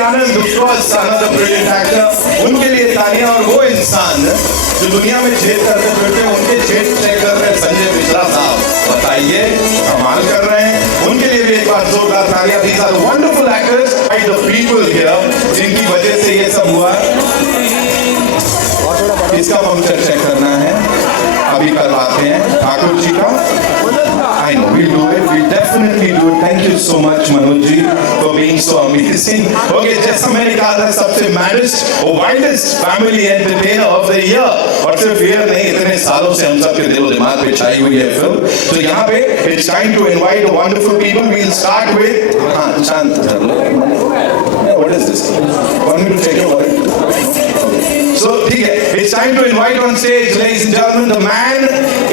आनंद another brilliant actor, उनके लिए तालियां। और वो इंसान जो दुनिया में छेद करते फिरते हैं, उनके छेद तय कर रहे संजय मिश्रा साहब, बताइए कमाल कर रहे हैं। उनके लिए भी एक बार जोरदार तालियां। These are wonderful actors, the people here, जिनकी वजह से ये सब हुआ। इसका फंक्शन चेक करना है, अभी करवाते हैं ठाकुर जी का। I know we'll do it. We'll definitely do it. Thank you so much, Manoj ji, for being so amazing. Okay, जैसा मैंने कहा था, सबसे maddest और wildest family entertainer of the year, और सिर्फ ये नहीं, इतने सालों से हम सबके दिलो दिमाग पे छाई हुई है फिल्म। तो यहाँ पे it's time to invite wonderful people. We'll start with हाँ शांत। What is this? Want me to take your word? So ठीक है, it's time to invite on stage, ladies and gentlemen, the man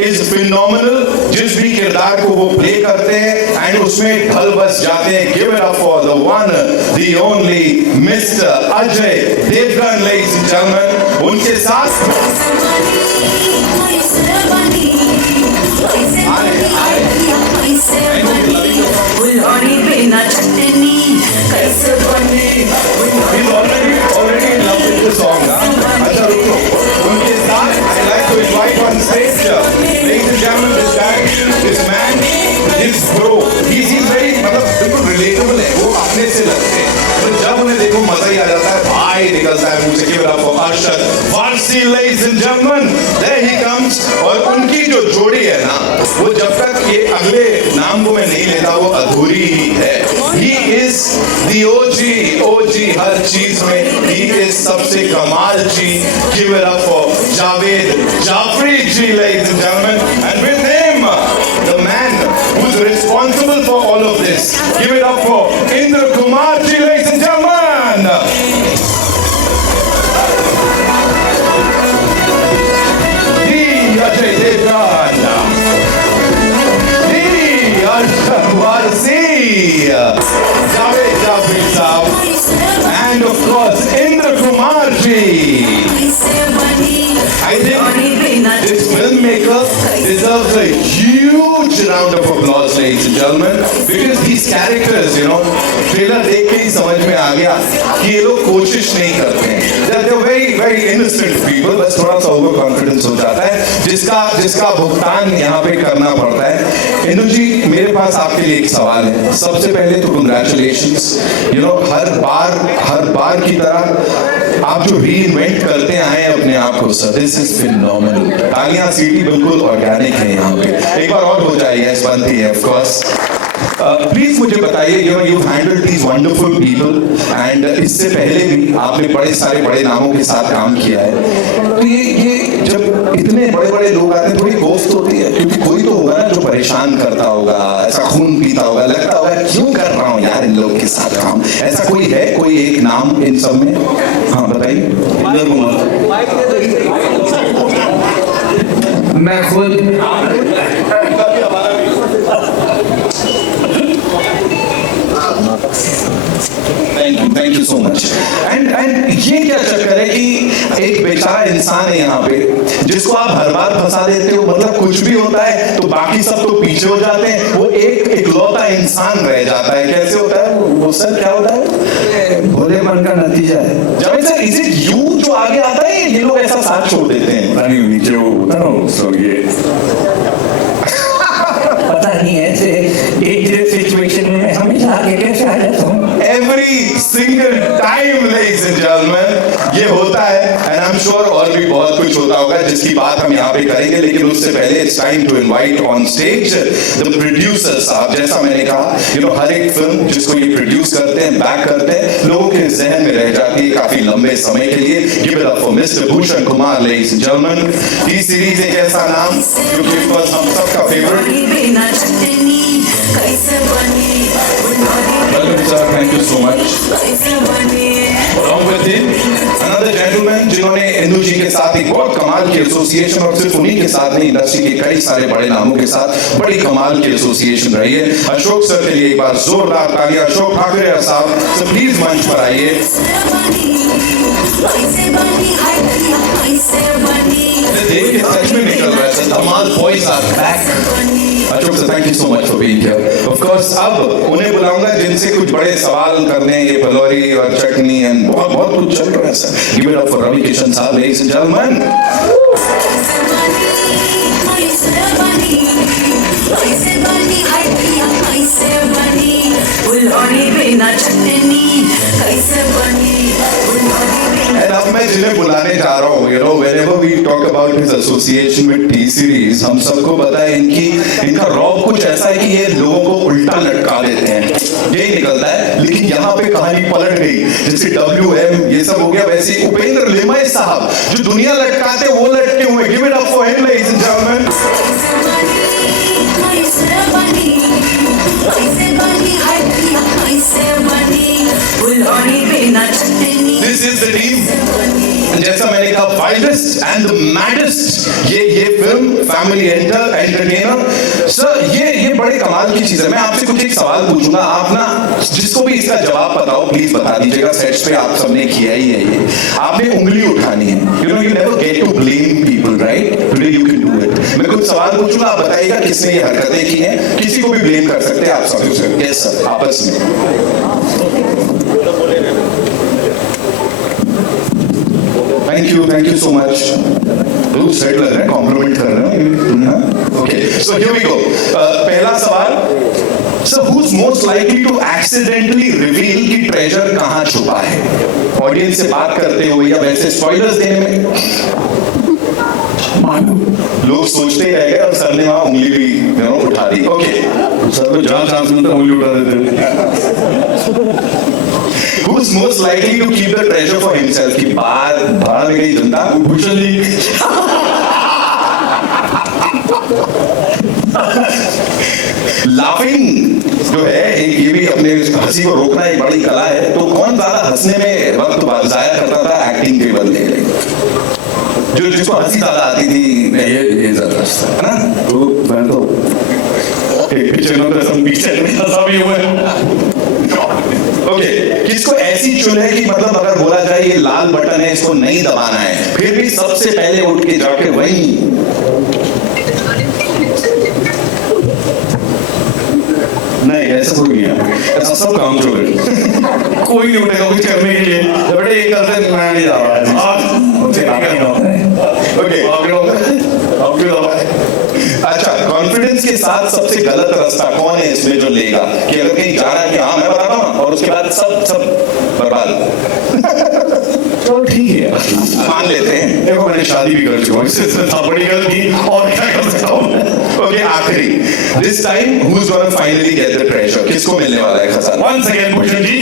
is phenomenal. जिस भी किरदार को वो play करते हैं एंड उसमें ढल बस जाते हैं। Give it up for the one, the only, Mr. Ajay Devgan, ladies and gentlemen. उनके साथ already in love with the song, अच्छा रुको, उनके साथ I like to invite on stage, ladies and gentlemen, this guy, this man, this bro, he's very मतलब बिल्कुल relatable है, वो अपने से लगते हैं, तो जब उन्हें देखो मजा ही आ जाता है, भाई निकलता है मुझे। Give it up for Arshad Varsi, ladies and gentlemen, there he comes। और उनकी जो जोड़ी है ना, वो जब तक ये अगले नाम को मैं नहीं लेता, वो अधूरी ही है। He is the OG हर चीज में, he is सबसे कमाल जी। Give it up for Javed Jafri ji, ladies and gentlemen, and with him the man who's responsible for all of this. Give it up for Indra Kumar ji, ladies and gentlemen. The Ajay Devgan, the Arshad Varsi, Javed Jafri Saab, and of course Indra Kumar ji. I think this filmmaker deserves a huge round of applause, ladies and gentlemen, because these characters, you know, trailer देख के ही समझ में आ गया कि ये लोग कोशिश नहीं करते हैं। They're very very innocent people, बस थोड़ा सा ओवर कॉन्फिडेंस हो जाता है, जिसका भुगतान यहाँ पे करना पड़ता है। इंदु जी, मेरे पास आपके लिए एक सवाल है। सबसे पहले तो कंग्रेचुलेशंस, यू नो, हर बार की तरह आप जो रीइन्वेंट करते आए हैं अपने आप को, सर, दिस इज फिनोमिनल। तालियां सीटी बिल्कुल ऑर्गेनिक है यहाँ पे। एक बार और हो जाएगा, इस बनती है ऑफ कोर्स। प्लीज मुझे बताइए, you know, you handle these wonderful people and इससे पहले भी आपने बड़े नामों के साथ काम किया है। तो ये जब इतने बड़े लोग आते हैं, थोड़ी गोश्त होती है, क्योंकि कोई तो होगा ना जो परेशान करता होगा, ऐसा खून पीता होगा, लगता होगा क्यों कर रहा हूँ यार इन लोग के साथ काम। ऐसा कोई है, कोई एक नाम इन सब में? हाँ बताइए। मैं खुद thank you so much. And ये क्या चक्कर है कि एक बेचारा इंसान है यहाँ पे जिसको आप हर बार फंसा देते हो, मतलब कुछ भी होता है तो बाकी सब तो पीछे हो जाते हैं, वो एक इकलौता इंसान रह जाता है। कैसे होता है वो सर, क्या होता है? भोले मन का नतीजा है। जब सर इज इट यू जो आगे आता है, ये लोग ऐसा साथ छोड़ देते हैं? नीचे वो ये पता नहीं है एक सिचुएशन में हमेशा आगे कैसे आ जाता हूँ। Every single time, ladies and gentlemen, ये होता है। and I'm sure और भी बहुत कुछ होता होगा जिसकी बात हम यहाँ पे करेंगे, लेकिन उससे पहले it's time to invite on stage the producers साहब। जैसा मैंने कहा, you know, हर एक फिल्म जिसको ये प्रोड्यूस करते हैं, बैक करते हैं, लोगों के जहन में रह जाती है काफी लंबे समय के लिए। Give it up for Mr. Bhushan Kumar, ladies and gentlemen। T series एक ऐसा नाम क्योंकि हम सबका favourite. Welcome sir, thank you so much। Along with him, another gentleman जिन्होंने इंदु जी के साथ एक बहुत कमाल की एसोसिएशन, और सिर्फ उन्हीं के साथ नहीं, इंडस्ट्री के कई सारे बड़े नामों के साथ बड़ी कमाल की एसोसिएशन रही है। अशोक सर के लिए एक बार जोरदार तालियां। अशोक ठाकरे साहब, तो प्लीज मंच पर आइए। देख के सच में निकल रहा है sir, Dhamaal boys are back. Ashok sir, thank you so much for being here. Of course अब उन्हें बुलाऊंगा जिनसे कुछ बड़े सवाल करने, ये फलोरी और चटनी एंड बहुत बहुत कुछ चल रहा है sir. Give it up for Ravi Kishan साहब, लेडीज एंड जेंटलमैन। And अब मैं जिन्हें बुलाने जा रहा हूँ, you know, whenever we talk about his association with T series, हम सबको पता है इनका रॉब कुछ ऐसा है कि ये लोगों को उल्टा लटका देते हैं, यही निकलता है। लेकिन यहाँ पे कहानी पलट गई, जैसे WM ये सब हो गया, वैसे उपेंद्र लिमय साहब जो दुनिया लटकाते वो लटके हुए। Give it up for him, ladies and gentlemen. This is the team. जैसा मैंने कहा, वाइल्डेस्ट एंड द मैडेस्ट ये फिल्म फैमिली एंटरटेनर सर, ये बड़े कमाल की चीज है। मैं आपसे कुछ एक सवाल पूछूंगा, आप ना जिसको भी इसका जवाब पता हो प्लीज बता दीजिएगा। सेट्स पे आप सबने किया ही है ये, आपने उंगली उठानी है। You know you never get to blame people, right? Today you can do it. मैं कुछ सवाल पूछूंगा, आप बताइएगा किसने ये हरकतें की हैं। किसी को भी ब्लेम कर सकते हैं आप सब। यस सर, आपस में। Thank you so much. लोग सेट लग रहे हैं, कॉम्प्लीमेंट कर रहे हैं। Okay, so here we go. पहला सवाल, sir who is most likely to accidentally reveal कि ट्रेजर कहां छुपा है? ऑडियंस से बात करते हुए या वैसे स्पॉइलर्स देने में? लोग सोचते ही रह गए और सर ने वहां उंगली भी उठा दी। ओके सर, तो जहां चांस मिलता है उंगली उठा देते हैं। Who is most likely to keep the treasure for himself? कि बाहर भाड़ा में गई जनता भूषण जी लाफिंग जो है ये भी अपने हंसी को रोकना एक बड़ी कला है। तो कौन ज्यादा हंसने में वक्त जाया करता था एक्टिंग के बदले? जो जिसको हंसी ज्यादा आती थी ये ज्यादा हंसता है ना। तो मैं तो ओके, किसको ऐसी चुल है कि मतलब अगर बोला जाए ये लाल बटन है इसको नहीं दबाना है, फिर भी सबसे पहले उठ के जाके वहीं? नहीं, ऐसा कोई नहीं है, ऐसा सब काम चल रहे कोई नहीं उठेगा कुछ करने के लिए। बड़े एक करते मैं नहीं जा रहा है। अच्छा, कॉन्फिडेंस के साथ सबसे गलत रास्ता कौन है इसमें जो लेगा कि अगर कहीं जा रहा है कि हाँ मैं बता रहा हूँ और उसके बाद सब बर्बाद? तो ठीक है, मान लेते हैं। देखो मैंने शादी भी कर चुका हूँ, इससे बड़ी गलती और क्या कर सकता हूँ। ओके, आखिरी, this time who is gonna finally get the treasure? किसको मिलने वाला है खजाना? वन सेकंड भूषण जी,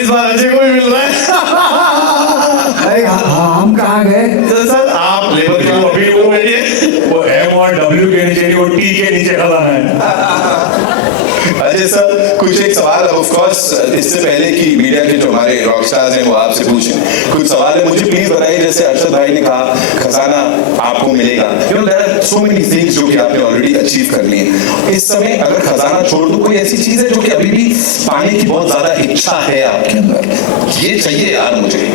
इस बार अजय को भी मिल रहा है। हम कहाँ गए सर? आप लेबर के अभी वो M और W के नीचे, वो T के नीचे खड़ा है। अजय सर, कुछ एक सवाल ऑफ कोर्स इससे पहले कि मीडिया के जो हमारे रॉक स्टार्स हैं वो आपसे पूछें, कुछ सवाल है मुझे प्लीज बताइए। जैसे अर्शद भाई ने कहा खजाना आपको मिलेगा, you know there are so many things जो कि आपने ऑलरेडी अचीव कर लिए हैं। इस समय अगर खजाना छोड़ दो, कोई ऐसी चीज है जो कि अभी भी पाने की बहुत ज्यादा इच्छा है आपके अंदर, ये चाहिए यार मुझे?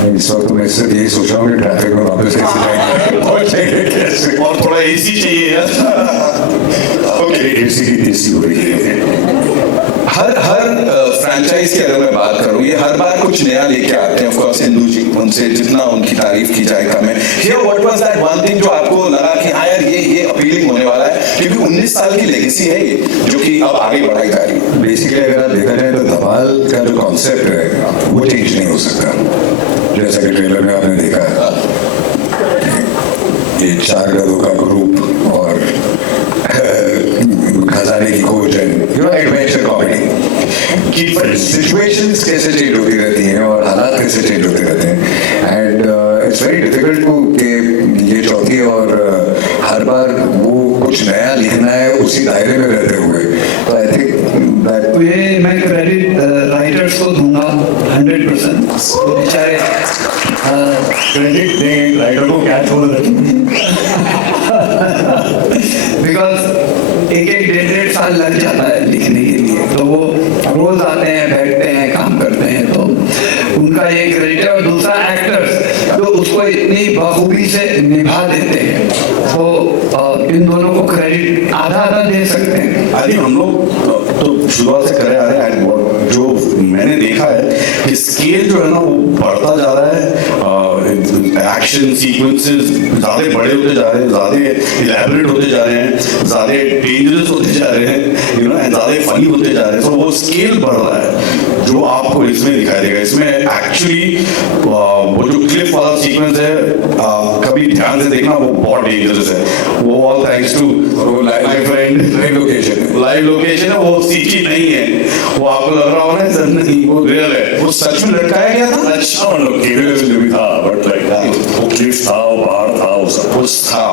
इस वक्त मैं सिर्फ यही सोच रहा हूँ कि ट्रैफिक में वापस कैसे और थोड़ा एसी चाहिए। ओके, एसी की देसी हो रही है। हर फ्रैंचाइज की अगर मैं बात करूं, ये हर बार कुछ नया लेके आते हैं। ऑफ कोर्स इंदू जी, उनसे जितना उनकी तारीफ की जाए कम है। Here what was that one thing जो आपको लगा कि हाँ यार ये अपीलिंग होने वाला है? क्योंकि 19 साल की लेगेसी है ये जो कि अब आगे बढ़ाई जा रही है। बेसिकली अगर आप देखा जाए तो धमाल का जो कॉन्सेप्ट है वो चेंज नहीं हो सकता। जैसा कि ट्रेलर में आपने देखा ये 4 गधों का ग्रुप और खजाने की खोज and you know adventure comedy की सिचुएशंस कैसे चेंज होती रहती हैं और हालात कैसे चेंज होते रहते हैं। And it's very difficult to कि ये चौथी है और हर बार वो कुछ नया लिखना है उसी दायरे में रहते हुए। तो आई थिंक दैट ये मैं क्रेडिट राइटर्स को दूंगा 100%। बेचारे क्रेडिट देंगे राइटर को, क्या छोड़ दें बिकॉज एक 1.5 साल लग जाता है लिखने के लिए, तो वो रोज आते हैं, बैठते हैं, काम करते हैं, तो उनका ये क्रेडिट है। और दूसरा एक्टर्स उसको इतनी बखूबी से निभा देते हैं, तो इन दोनों को क्रेडिट आधा आधा दे सकते हैं। आई थिंक हम लोग तो शुरुआत से करे आ रहे हैं and जो मैंने देखा है कि स्केल जो है ना वो बढ़ता जा रहा है, एक्शन सीक्वेंसेस ज़्यादा बड़े होते जा रहे हैं, ज़्यादा इलेबरेट होते जा रहे हैं, ज़्यादा डेंजरस होते जा रहे हैं, यू नो, ज़्यादा फनी होते जा रहे हैं, तो वो स्केल बढ़ रहा है जो आपको इसमें दिखाई देगा। इसमें एक्चुअली वो जो क्लिप वाला सीक्वेंस है, कभी ध्यान से देखना, वो बहुत डेंजरस है। वो all thanks to my friend, live location है, वो सीखी नहीं है, वो आपको लग रहा होगा सर नहीं, वो रियल है, वो सच में लटकाया गया था। अच्छा लोकेशन भी था, बट लाइक वो क्लिफ था, वो पहाड़ था, वो सब कुछ था,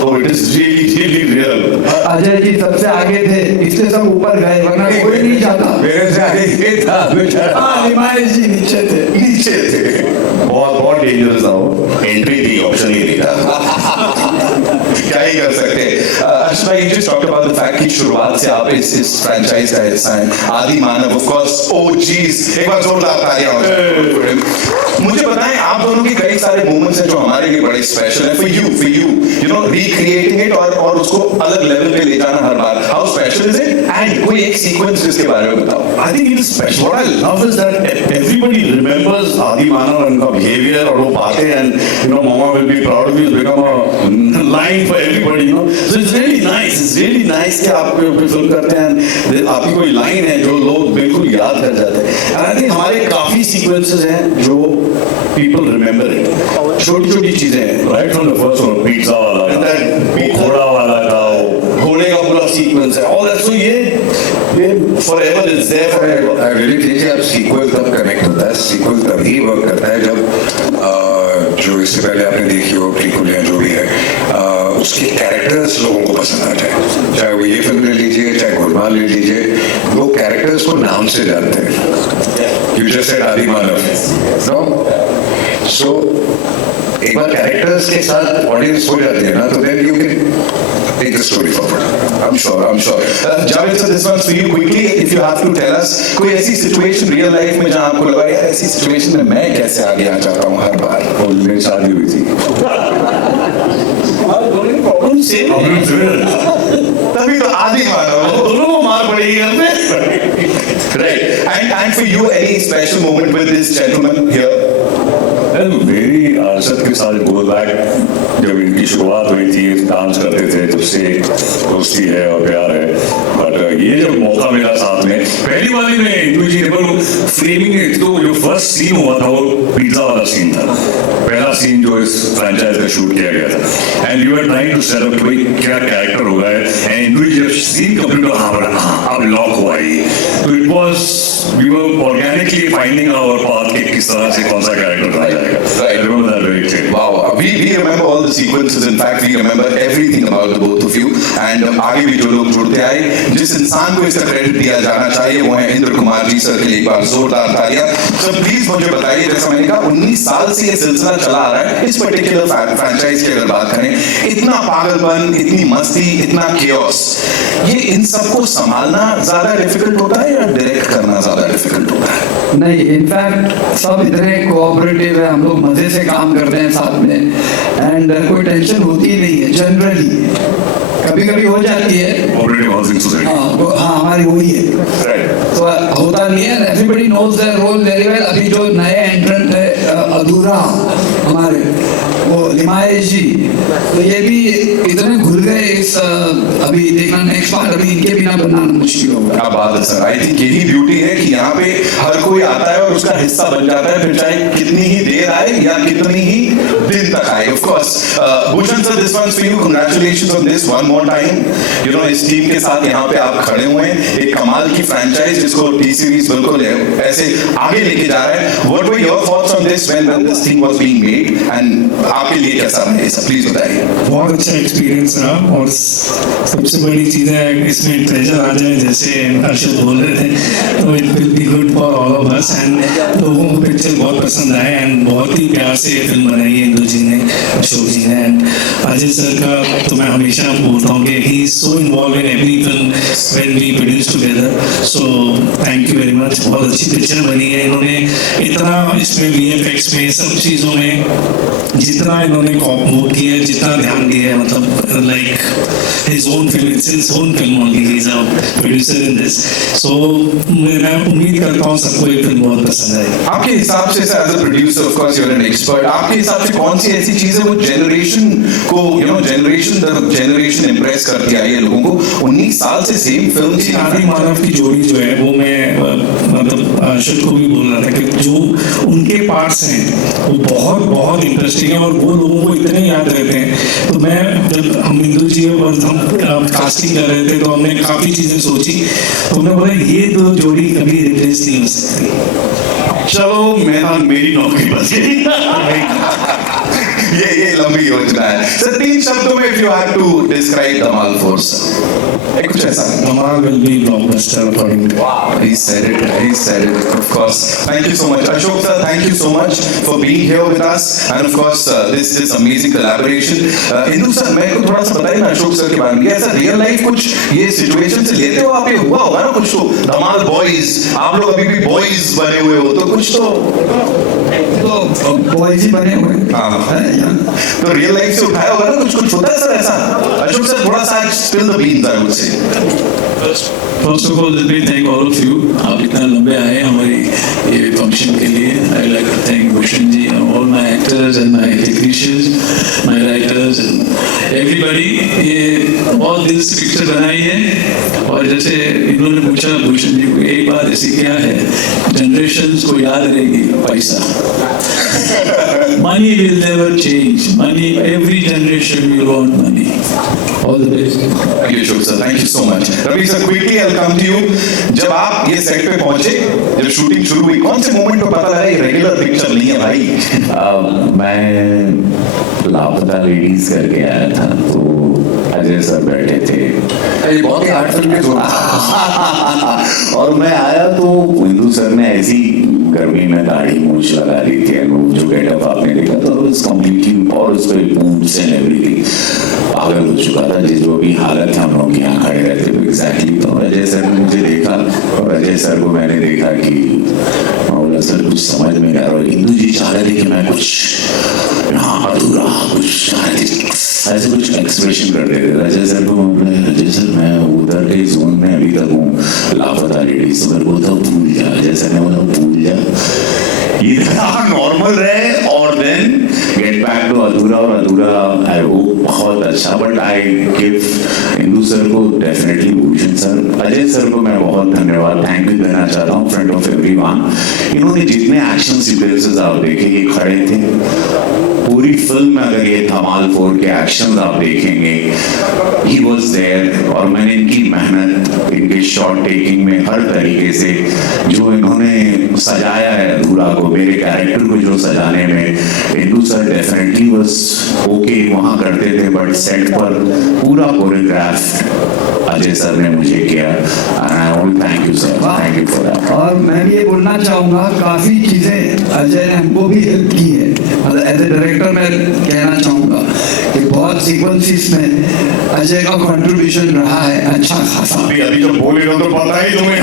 तो it is really real. Ajay ji सबसे आगे थे, इसलिए सब ऊपर गए, वरना कोई नहीं जाता। मेरे से आगे ये था बेचारा। हाँ, हिमायत जी नीचे थे। बहुत डेंजरस था वो, एंट्री थी, ऑप्शन ही नहीं था। क्या ही कर सकते हैं। अर्श भाई, you just talked about the fact कि शुरुआत से आप इस फ्रैंचाइज का हिस्सा हैं। आदि मानव ऑफ कोर्स, ओह जीज, एक बार जोरदार तालियां हो जाए। मुझे बताएं, आप दोनों के कई सारे मोमेंट्स हैं जो हमारे लिए बड़े स्पेशल हैं, for you you know, recreating it और उसको अलग लेवल पे ले जाना हर बार। How special is it? And कोई एक सीक्वेंस जिसके बारे में बताओ। I think it is special. What I love is that everybody remembers Adi Manav and her behavior और वो बातें, and you know Mama will be proud of you. It's become a line for everybody, you know. So it's really nice. It's really nice कि आप film करते हैं, आपकी कोई line है जो लोग बिल्कुल याद कर जाते हैं। And I think हमारे काफी सीक्वेंसेस हैं जो people remember it. छोटी-छोटी चीजें हैं, right from the first one, pizza वाला, घोड़ा वाला था, घोड़े का पूरा सीक्वेंस है, all that. So ये forever is there forever. I really think कि अब सीक्वल तब कनेक्ट होता है, सीक्वल तभी वर्क करता है जब जो इससे पहले आपने देखी हो प्रीक्वल या जो भी है, उसके कैरेक्टर्स लोगों को पसंद आ जाए। चाहे वो ये फिल्म ले लीजिए, चाहे गोलमाल ले लीजिए, लोग कैरेक्टर्स को नाम से जानते हैं। You just said आदि मानव, no? So एक बार कैरेक्टर्स के साथ ऑडियंस हो जाती है ना, तो then you can take the story forward. I'm sure. Javed sir, this one's for you quickly. If you have to tell us, कोई ऐसी situation real life में जहाँ आपको लगा यार ऐसी situation में मैं कैसे आगे आ जाता हूँ हर बार। और मेरी शादी हुई थी। प्रॉब्लम सेम तभी तो आदि मानव, दोनों को मार पड़ेगी घर पे। Right. And for you, any special moment with this gentleman here? मेरी अरशद के साथ गो बैक, जब इनकी शुरुआत हुई थी, डांस करते थे, जब से दोस्ती है और प्यार है। बट ये जब मौका मिला साथ में, पहली वाली में इंडिविजुअल फ्रेमिंग, तो जो फर्स्ट सीन हुआ था वो पिज्जा वाला सीन था, पहला सीन जो इस फ्रैंचाइज का शूट किया गया था। And you are trying to set up कि भाई क्या कैरेक्टर होगा है, एंड इंडिविजुअल सीन कंप्लीट अब लॉक हुआ ही, तो it was we were organically finding our path कि किस तरह से कौन सा कैरेक्टर करा जाएगा। I remember that very clearly. Wow, we remember all the sequences. In fact, we remember everything about the both of you. And आगे भी जो लोग जुड़ते आए, जिस इंसान को इसका क्रेडिट दिया जाना चाहिए वो है इंद्र कुमार जी सर के लिए एक बार जोरदार तालियां। So प्लीज मुझे बताइए, जैसा मैंने कहा 19 साल से ये सिलसिला चला आ रहा है, इस पर्टिकुलर फ्रैंचाइज की अगर बात करें, इतना पागलपन, इतनी मस्ती, इतना chaos, ये इन सबको संभालना ज्यादा डिफिकल्ट होता है या डायरेक्ट करना ज्यादा डिफिकल्ट होता है? नहीं, इनफैक्ट सब इतने कोऑपरेटिव है, हम लोग मजे से काम करते हैं साथ में, एंड कोई टेंशन होती ही नहीं है जनरली। कभी कभी हो जाती है, Cooperative housing society. हाँ हमारी वही है, तो होता नहीं है। Everybody knows their role very well. अभी जो नए एंट्रेंट है अधूरा हमारे, वो लिमायत जी, तो ये भी इतने घुल गए इस, अभी देखना नेक्स्ट पार्ट, अभी इनके बिना बनाना मुश्किल होगा। क्या बात है सर, आई थिंक यही ब्यूटी है कि यहाँ पे हर कोई आता है और उसका हिस्सा बन जाता है, फिर चाहे कितनी ही देर आए या कितनी ही दिन तक आए। Of course Bhushan sir, this once for you, congratulations on this one more time. You know, इस टीम के साथ यहाँ पे आप खड़े हुए हैं, एक कमाल की फ्रैंचाइज जिसको टी सीरीज बिल्कुल ऐसे आगे लेके जा रहा है। What were your thoughts on this when this thing was being made, and आपके लिए कैसा रहा ये सब, प्लीज बताइए। बहुत अच्छा एक्सपीरियंस रहा, और सबसे बड़ी चीज़ है इसमें ट्रेजर आ जाए, जैसे अर्शद बोल रहे थे, तो it will be good for all of us and लोगों को पिक्चर बहुत पसंद आए एंड बहुत ही प्यार से ये फिल्म बनाई है इंदु जी ने, अशोक जी ने। एंड अजय सर का तो मैं हमेशा बोलता हूँ कि he is so involve in every film when we produce together. So thank you very much. बहुत अच्छी पिक्चर बनी है। इन्होंने इतना इसमें VFX में सब चीज़ों में जितना इन्होंने वो किया है, जितना ध्यान दिया है, मतलब like his own film, it's his own film only, he's a producer in this. So मैं उम्मीद करता हूँ सबको ये फिल्म बहुत पसंद आएगी। आपके हिसाब से as a producer, of course you are an expert, आपके हिसाब से कौन सी ऐसी चीज है वो जनरेशन को, जनरेशन इंप्रेस करती आई है लोगों को? 19 साल से सेम फिल्म थी। आदि मानव की जोड़ी जो है वो मैं मतलब अशोक को भी बोल रहा था कि जो उनके पार्ट्स हैं वो बहुत बहुत इंटरेस्टिंग है और वो लोगों को इतने याद रहते हैं। तो मैं जब हम इंदु जी और हम कास्टिंग कर रहे थे तो हमने काफी चीजें सोची, तो हमने बोला ये दो जोड़ी कभी रिप्लेस नहीं हो सकती। चलो मेरी नौकरी बच गई। ये लंबी योजना है। सर 3 शब्दों में if you had to describe Dhamaal force, कुछ ऐसा? धमाल will be blockbuster according to He said it, of course. Thank you so much, Ashok sir. Thank you so much for being here with us, and of course this amazing collaboration. Indu sir, मेरे को थोड़ा सा बताइए ना Ashok sir के बारे में। ऐसा रियल लाइफ कुछ ये सिचुएशन से लेते हो आप? ये हुआ होगा ना कुछ तो? धमाल बॉयज, आप लोग अभी भी बॉयज बने हुए हो, तो कुछ तो बॉयज ही बने हुए हैं। तो रियल लाइफ से उठाया होगा ना कुछ होता है सर ऐसा? अशोक सर थोड़ा सा spill the beans I would say. First of all, let me thank all of you. आप इतना लंबे आए हमारी ये फंक्शन के लिए। I like to thank Bhushan ji and all my actors and my technicians, my writers and everybody. ये बहुत दिल से पिक्चर बनाई है और जैसे इन्होंने पूछा भूषण जी को, एक बात ऐसी क्या है जनरेशंस को याद रहेगी? पैसा। Money will never change. Money, every generation will want money. All the best. Thank you, Ashok sir. Thank you so much. Ravi sir, quickly I'll come to you. जब आप ये सेट पे पहुंचे, जब शूटिंग शुरू हुई, कौन से मोमेंट पे पता लगा ये रेगुलर पिक्चर नहीं है भाई? मैं लापता लेडीज करके आया था, तो अजय सर बैठे थे। ये बहुत ही आर्ट फिल्म में और मैं आया तो इंदु सर ने ऐसी गर्मी में दाढ़ी मूछ लगा ली थी, जो गेटअप आपने देखा तो कम्प्लीटली, और उस पर बूट्स एंड एवरीथिंग पागल हो चुका था। जो भी हालत है हम लोग यहाँ खड़े रहते तो एग्जैक्टली। तो अजय सर ने मुझे देखा और अजय सर को मैंने देखा कि बोला सर कुछ समझ में नहीं आ रहा। इंदु जी चाह रहे थे कि मैं कुछ अधूरा कुछ ऐसे कुछ एक्सप्रेशन कर रहे थे। अजय सर को अजय सर मैं उधर के जोन में अभी तक हूँ, लापता लेडीज। तो मेरे को बोलता भूल जा। अजय सर ने बोला भूल जा, इतना नॉर्मल रहे और देन गेट बैक टू अधूरा। और अधूरा आई होप बहुत अच्छा, but I give Indu sir को definitely Bhushan sir, Ajay sir को मैं बहुत धन्यवाद थैंक यू देना चाहता हूँ फ्रंट ऑफ एवरीवन। इन्होंने जितने एक्शन सीक्वेंसेस आप देखे, ये खड़े थे पूरी फिल्म में। अगर ये धमाल 4 के एक्शन आप देखेंगे, ही वॉज देयर। और मैंने इनकी मेहनत, इनके शॉट टेकिंग में हर तरीके से जो इन्होंने सजाया है अधूरा को, मेरे कैरेक्टर को जो सजाने में इंदु सर डेफिनेटली बस ओके वहाँ करते थे, बट सेट पर पूरा कोरियोग्राफ अजय सर ने मुझे किया। Thank you sir, thank you for that. और मैं भी ये बोलना चाहूँगा, काफ़ी चीज़ें अजय ने हमको भी हेल्प की है। मतलब एज ए डायरेक्टर मैं कहना चाहूँगा कि बहुत सीक्वेंसेस में अजय का कंट्रीब्यूशन रहा है अच्छा खासा। अभी जब बोलेगा तो पता ही तुम्हें।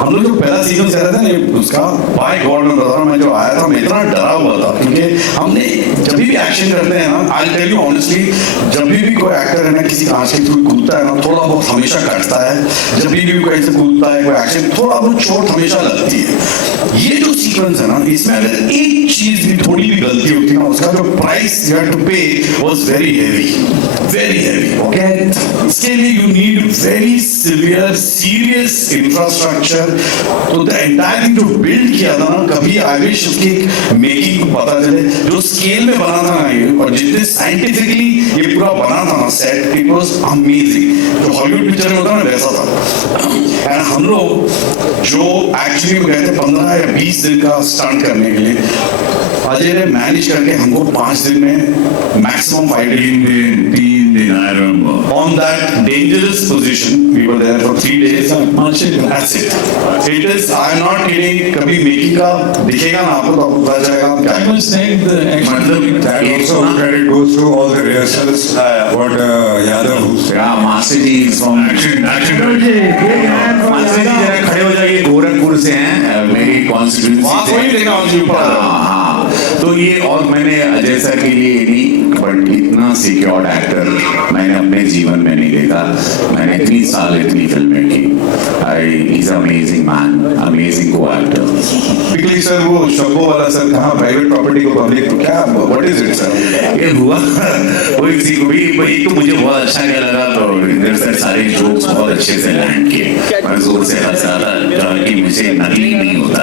हम लोग जो पहला सीक्वेंस कर रहे थे ना उसका, बाय गॉड में बता रहा हूँ, मैं जो आया था मैं इतना डरा हुआ था, क्योंकि हमने जब भी एक्शन करते हैं ना, आई टेल यू ऑनेस्टली, जब भी कोई एक्टर है ना किसी कांच के थ्रू कूदता है ना, थोड़ा बहुत हमेशा कटता है। जब भी कोई ऐसे कूदता है कोई एक्शन, थोड़ा बहुत चोट हमेशा लगती है। ये जो सीक्वेंस है ना, इसमें अगर एक चीज भी थोड़ी भी गलती होती है ना, उसका जो प्राइस यू हैव टू पे was very heavy, very heavy. Okay, इसके लिए you need very severe serious infrastructure. तो द एंटायर थिंग जो बिल्ड किया था ना, कभी आई विश उसकी मेकिंग को पता चले, जो स्केल में बना था ना ये, और जितने साइंटिफिकली ये पूरा बना था ना सेट, इट वाज अमेजिंग। जो हॉलीवुड पिक्चर में होता है ना वैसा था। एंड हम लोग जो एक्चुअली गए थे 15 या 20 दिन का स्टंट करने के लिए, अजय ने मैनेज करके हमको 5 दिन में maximum fighting 3 Indeed, I remember. On that dangerous position, we were there for 3 days. That's it. It is, I'm not kidding, कभी मेकी का दिखेगा ना आपको तो आपको पता चलेगा क्या I must thank the मतलब that also credit goes to all the rehearsals. What Yadav who said. Yeah, Master Ji is from master ji जरा खड़े हो जाइए, गोरखपुर से हैं, मेरी कॉन्स्टिट्यूंसी वहाँ से। कोई देखा मुझे ऊपर। हाँ, तो ये और मैंने अजय सर के लिए नहीं, बट इतना सिक्योर्ड एक्टर मैंने अपने जीवन में नहीं देखा। मैंने इतनी साल इतनी फिल्में की। He's an amazing man, amazing co-actor. Quickly sir, वो शब्बो वाला सर कहाँ प्राइवेट प्रॉपर्टी को पब्लिक को क्या व्हाट इज इट सर? ये हुआ कोई सी भी भाई, तो मुझे बहुत अच्छा क्या लगा, तो इधर से सारे जोक्स बहुत अच्छे से लैंड किए। मैं जोर से हंसा था कि मुझे नकली नहीं होता,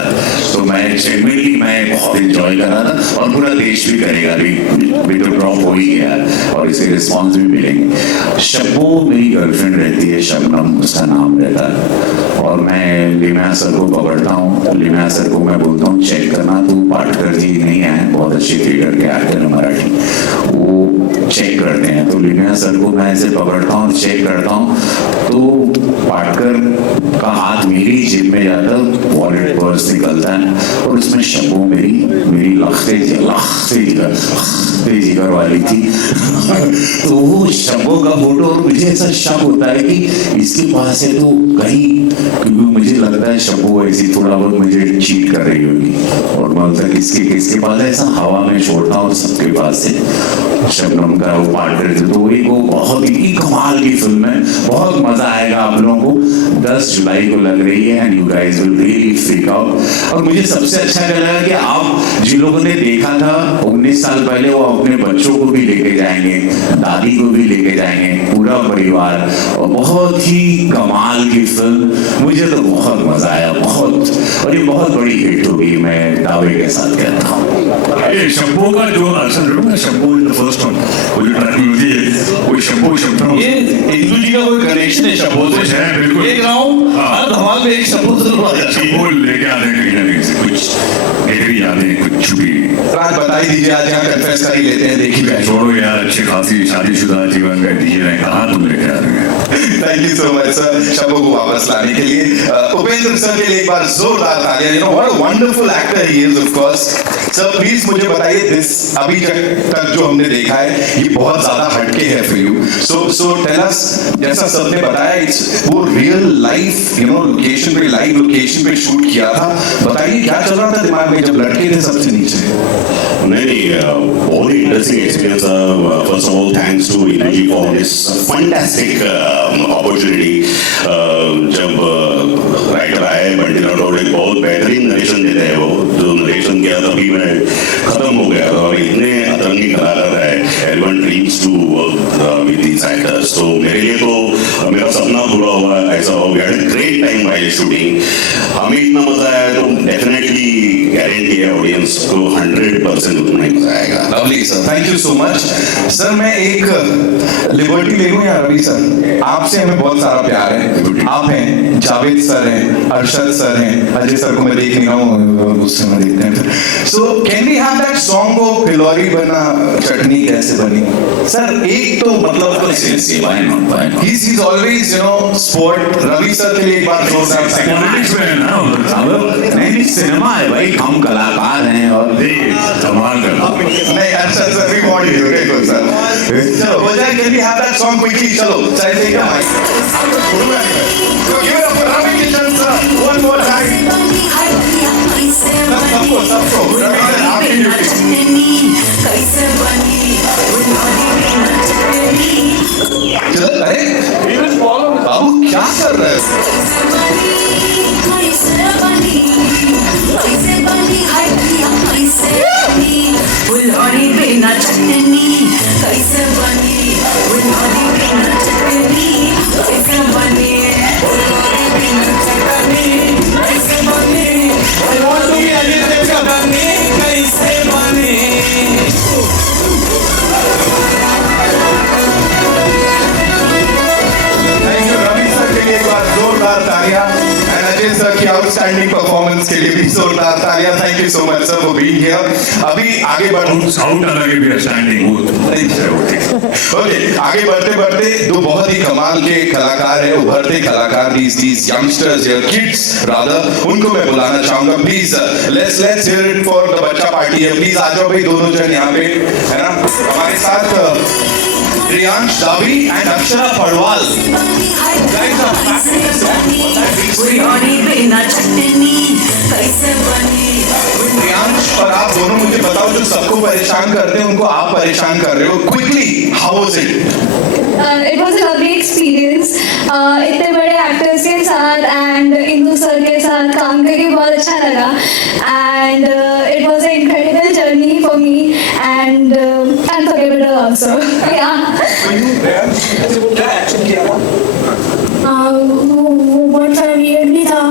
तो मैं जेन्युइनली मैं बहुत एंजॉय कर रहा था, और पूरा देश भी करेगा। अभी तो ड्रॉप हो ही गया और इसके रिस्पॉन्स भी मिलेंगे। शब्बो मेरी गर्लफ्रेंड रहती है, शबनम उसका नाम रहता है, और मैं लिमया सर को पकड़ता हूँ। लिमया सर को मैं बोलता हूँ चेक करना, तू पाटकर जी नहीं है, बहुत अच्छे थिएटर के एक्टर है मराठी, वो चेक करते हैं। तो लिमया सर को मैं ऐसे पकड़ता हूँ, चेक करता हूँ, तो पाटकर का हाथ मेरी जेब में जाता है, वॉलेट पर्स निकलता है, और उसमें शब्बो मेरी लखते जिगर वाली थी। तो वो शब्बो का फोटो, और मुझे ऐसा शक होता है कि इसके पास है तो कहीं, क्योंकि मुझे लगता है शब्बो ऐसी थोड़ा बहुत मुझे चीट कर रही होगी, और मैं बोलता किसके पास है, ऐसा हवा में छोड़ता हूँ, सबके पास है। शबनम का वो पार्टनर थे, तो वो बहुत ही कमाल की फिल्म है, बहुत मजा आएगा आप लोगों को। 10 जुलाई को लग रही है, and you guys will really freak out. और मुझे सबसे अच्छा क्या लगा कि आप जिन लोगों ने देखा था 19 साल पहले, वो अपने बच्चों को भी लेके जाएंगे, दादी को भी लेके जाएंगे, पूरा परिवार, और बहुत ही कमाल की फिल्म। मुझे तो बहुत मजा आया, बहुत, और ये बहुत बड़ी हिट होगी, मैं दावे के साथ कहता हूँ। ये शब्बो का जो आंसर है, Shabbo is the first one, वो जो ट्रैकोलॉजी है, वो शब्बो शब्द ये हिंदू जी का कोई कनेक्शन है शब्बो से? है, बिल्कुल। एक राउंड हर धमाल में एक शब्बो जरूर आ जाती है। शब्बो लेके आते हैं कहीं ना कहीं से, कुछ गहरी यादें, कुछ छुपी। आज बता ही दीजिए, आज यहाँ कन्फेस कर ही लेते हैं, देखिए। छोड़ो यार, अच्छी खासी शादीशुदा जीवन में जी रहे, कहाँ तुम लेके आ रहे हैं? Thank you so much sir, Shabbo को वापस लाने के लिए। उपेंद्र सर के लिए एक बार जोरदार तालियां। You know what a wonderful actor he is, of course. Sir please मुझे बताइए, दिस अभी तक जो हमने देखा है, ये बहुत ज्यादा हटके है for you. So tell us, जैसा सर ने बताया, इट्स वो real life, you know location पे, लाइव लोकेशन पे शूट किया था। बताइए क्या चल रहा था दिमाग में जब लड़के थे सबसे नीचे? नहीं, बहुत ही इंटरेस्टिंग एक्सपीरियंस था। First of all thanks to Indu ji for this fantastic opportunity. जब राइटर आए बंटी राठौड़, एक बहुत बेहतरीन नरेशन देते हैं वो, जो नरेशन किया तभी मैं खत्म हो गया था, और इतने अतरंगी कलाकार है, everyone dreams to work with these actors. तो मेरे लिए तो मेरा सपना पूरा हुआ, ऐसा हो गया। ग्रेट टाइम व्हाइल शूटिंग, हमें इतना मजा आया, तो डेफिनेटली गारंटी है ऑडियंस को 100% उतना ही मजा आएगा। Lovely sir, thank you so much. Sir मैं एक लिबर्टी ले लूं यार रवि सर, आपसे हमें बहुत सारा प्यार है। आप हैं, जावेद सर हैं, अरशद सर हैं, अजय सर को मैं देख नहीं रहा हूँ, उससे मैं देखते हैं। So can we have that song of Phillauri बना चटनी कैसे बनी? सर एक तो मतलब he's always, you know, sport। Ravi sir के लिए एक बार जोरदार नहीं, सिनेमा है भाई, हम कलाकार हैं, और कमाल कर। नहीं Arshad sir, we want you, देखो सर, चलो हो जाए। Can we have that song quickly? चलो चाहे देखा तो give it up for Ravi Kishan sir, one more time. सबको रवि सर, आपकी ड्यूटी। चलो, अरे बाबू क्या कर रहे हो? फुलौरी बिना चटनी कैसे बनी? फुलौरी बिना चटनी कैसे बनी? फुलौरी बिना चटनी अजय सर की आउटस्टैंडिंग परफॉर्मेंस के लिए भी जोरदार तालियां. Thank you so much sir for being here. अभी आगे बढ़ साउंड अलग भी स्टैंडिंग ओके, आगे बढ़ते बढ़ते दो बहुत ही कमाल के कलाकार हैं, उभरते कलाकार, these youngsters here, kids rather, उनको मैं बुलाना चाहूंगा. Please let's hear it for the बच्चा पार्टी है. प्लीज आ जाओ भाई दोनों जन यहाँ पे, है ना. हमारे साथ Priyansh Dawi and Akshara Padwal. Guys are fabulous. बुढ़ी बिना चटनी कैसे बनी. प्रियांश और आप दोनों मुझे बताओ, जो सबको परेशान करते हैं उनको आप परेशान कर रहे हो. Quickly, how was it? It was a lovely experience. इतने बड़े एक्टर्स के साथ एंड इंदू सर के साथ काम करके बहुत अच्छा लगा. And it was a incredible journey for me and unforgettable also. या वो बहुत सारा वियर्ड भी था.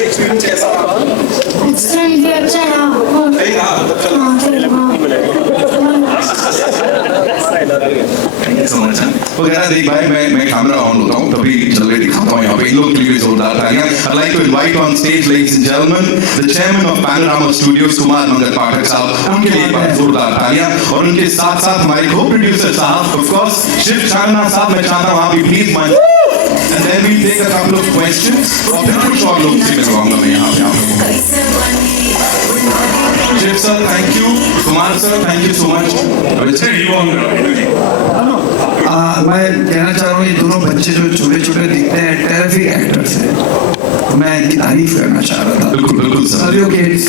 एक्सपीरियंस भी अच्छा रहा. वो कह रहा देख भाई, मैं कैमरा ऑन होता हूँ तभी जल्दी दिखाता हूँ यहाँ पे. इन लोग के लिए जोरदार तालियां. I'd like to invite on stage, ladies and gentlemen, the chairman of Panorama Studios, Kumar मंगल पाठक साहब. उनके लिए एक बार जोरदार तालियां. और उनके साथ साथ हमारे को प्रोड्यूसर साहब, of course, शिव चांदना साहब. मैं चाहता हूँ आप भी please mic, and then we take a couple of questions. और फिर कुछ और लोग से मिलवाऊंगा मैं यहाँ पे आप लोगों को. Shiv sir thank you, Kumar sir thank you so much. मैं कहना चाह रहा हूँ ये दोनों बच्चे जो छोटे छोटे दिखते हैं टेरिफिक एक्टर्स हैं. मैं इनकी तारीफ करना चाह रहा था. बिल्कुल बिल्कुल sir. Love you kids.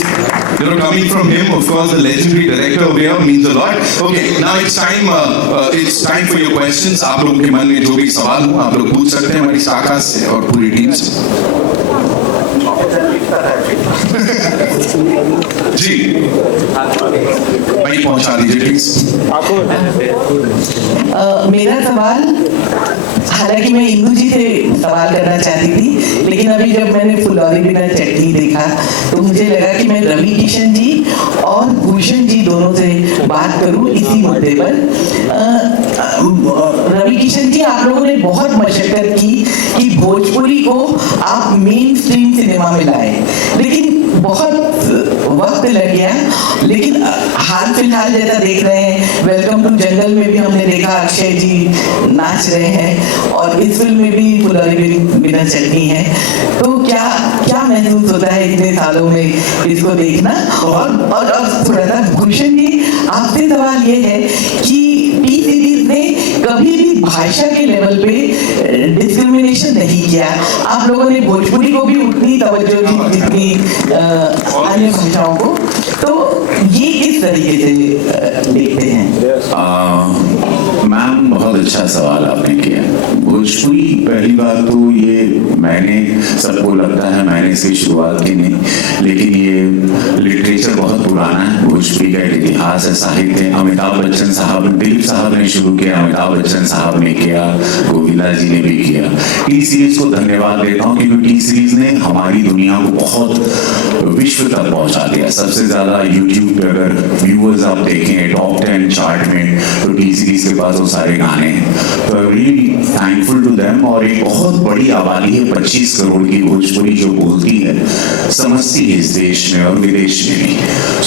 You know, coming from him, of course, the legendary director over here means a lot. Okay, now it's time for your questions. आप लोगों के मन में जो भी सवाल हो आप लोग पूछ सकते हैं हमारी शाखा से और पूरी टीम से. जी भाई पहुंचा दीजिए प्लीज. मेरा सवाल, हालांकि मैं इंदू जी से सवाल करना चाहती थी, लेकिन अभी जब मैंने फुलौरी बिना चटनी देखा तो मुझे लगा कि मैं रवि किशन जी और भूषण जी दोनों से बात करूं इसी मुद्दे पर. रवि किशन जी, आप लोगों ने बहुत मशक्कत की कि भोजपुरी को आप मेन स्ट्रीम सिनेमा में लाए, लेकिन बहुत वक्त लग गया. लेकिन हाल फिलहाल जैसा देख रहे हैं, वेलकम टू जंगल में भी हमने देखा अक्षय जी नाच रहे हैं और इस फिल्म में भी फुलौरी बिना चटनी है. तो क्या महसूस होता है इतने सालों में इसको देखना? और थोड़ा सा भूषण जी, आपसे सवाल ये है कि टी सीरीज ने कभी भी भाषा के लेवल पे डिस्क्रिमिनेशन नहीं किया. आप लोगों ने भोजपुरी को भी उतनी तवज्जो दी जितनी अन्य भाषाओं को. तो ये किस तरीके से देखते हैं? मैम बहुत अच्छा सवाल आपने किया. भोजपुरी, पहली बात तो ये मैंने, सबको लगता है मैंने इसकी शुरुआत की नहीं, लेकिन ये लिटरेचर बहुत पुराना है. भोजपुरी का एक इतिहास है, साहित्य. अमिताभ बच्चन साहब, दिलीप साहब ने शुरू किया, अमिताभ बच्चन साहब ने किया, गोविंदा जी ने भी किया. टी सीरीज को धन्यवाद देता हूँ क्योंकि टी सीरीज ने हमारी दुनिया को बहुत विश्व तक पहुंचा दिया. सबसे ज्यादा यूट्यूब पे अगर व्यूअर्स आप देखें टॉप 10 चार्ट में तो टी सीरीज के पास वो सारे गाने हैं. तो I really thankful to them. और एक बहुत बड़ी आबादी है 25 करोड़ की भोजपुरी जो बोलती है, समझती है इस देश में और विदेश में भी.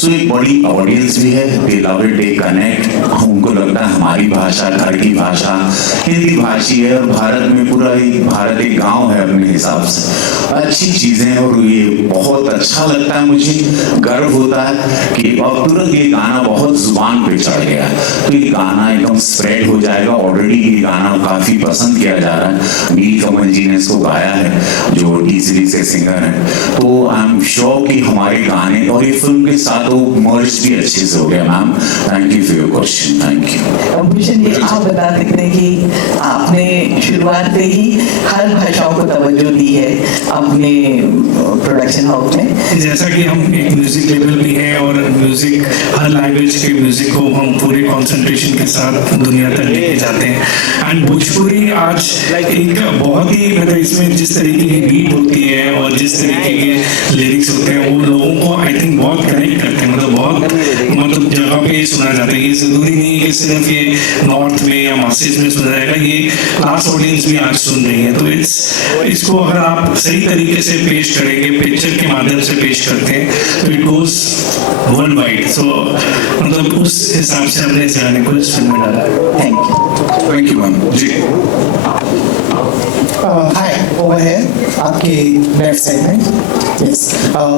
सो एक बड़ी ऑडियंस भी है. दे लव इट, दे कनेक्ट. उनको लगता है हमारी भाषा, घर की भाषा हिंदी भाषी है और भारत में पूरा भारत एक गांव है अपने हिसाब से. अच्छी चीजें और ये बहुत अच्छा लगता है. मुझे गर्व होता है कि अब तुरंत ये गाना बहुत जुबान पे चढ़ गया, तो ये गाना एकदम स्प्रेड हो जाएगा. ऑलरेडी ये गाना काफी पसंद किया जा रहा है. नीलकमल जी ने इसको गाया है जो टी सीरीज के सिंगर हैं. तो आई एम श्योर कि हमारे गाने और ये फिल्म के साथ वो मर्ज भी अच्छे से हो गया. Ma'am thank you for your question. Thank you. Bhushan ji, आप बता सकते हैं कि आपने शुरुआत से ही हर भाषाओं को तवज्जो दी है अपने प्रोडक्शन हाउस में. जैसा कि हम एक म्यूजिक लेवल भी है और म्यूजिक, हर लैंग्वेज के म्यूजिक को हम पूरे कंसंट्रेशन के साथ दुनिया तक लेके जाते हैं. एंड भोजपुरी स्टोरी आज एक बहुत ही मतलब इसमें जिस तरीके की बीट होती है और जिस तरीके के लिरिक्स होते हैं वो लोगों को आई थिंक बहुत कनेक्ट करते हैं, मतलब बहुत जगह पे सुना जाता है। ये जरूरी नहीं है कि सिर्फ ये नॉर्थ में या मासेस में सुना जाएगा, ये क्लास ऑडियंस भी आज सुन रही है। तो इसको अगर आप सही तरीके से पेश करेंगे, पिक्चर के माध्यम से पेश करते हैं तो इट गोज वर्ल्ड वाइड। सो मतलब उस हिसाब से हमने इस गाने को इस फिल्म में डाला है। Thank you ma'am ji. हाय ओवर है आपके लेफ्ट साइड में। यस,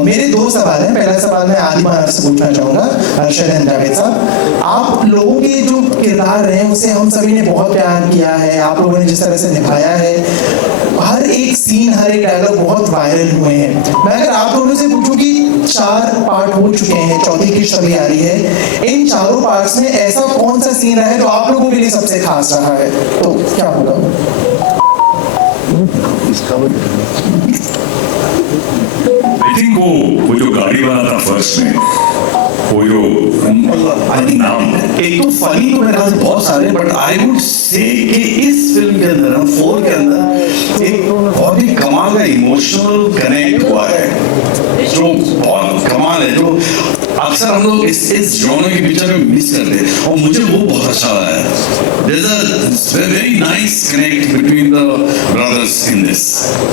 मेरे दो सवाल हैं। पहला सवाल मैं आदि मानव से पूछना चाहूँगा, अरशद एंड जावेद साहब। आप लोगों के जो किरदार रहे हैं उसे हम सभी ने बहुत प्यार किया है, आप लोगों ने जिस तरह से निभाया है, हर एक सीन हर एक डायलॉग बहुत वायरल हुए हैं। मैं अगर आप लोगों से पूछूं कि 4 पार्ट हो चुके हैं, चौथी की अभी आ रही है, इन चारों पार्ट्स में ऐसा कौन सा सीन रहा है जो आप लोगों के लिए सबसे खास रहा है, तो क्या होगा? आई थिंक वो जो गाड़ी वाला था फर्स्ट में, वो जो नाम एक तो फनी तो मेरे ख्याल से बहुत सारे, बट आई वुड से कि इस फिल्म के अंदर 4 के अंदर एक बहुत ही कमाल का इमोशनल कनेक्ट हुआ है जो बहुत कमाल है, जो अक्सर हम लोग इस जॉनर की पिक्चर में मिस करते हैं और मुझे वो बहुत अच्छा लगा है। There's a very nice connect between the brothers in this.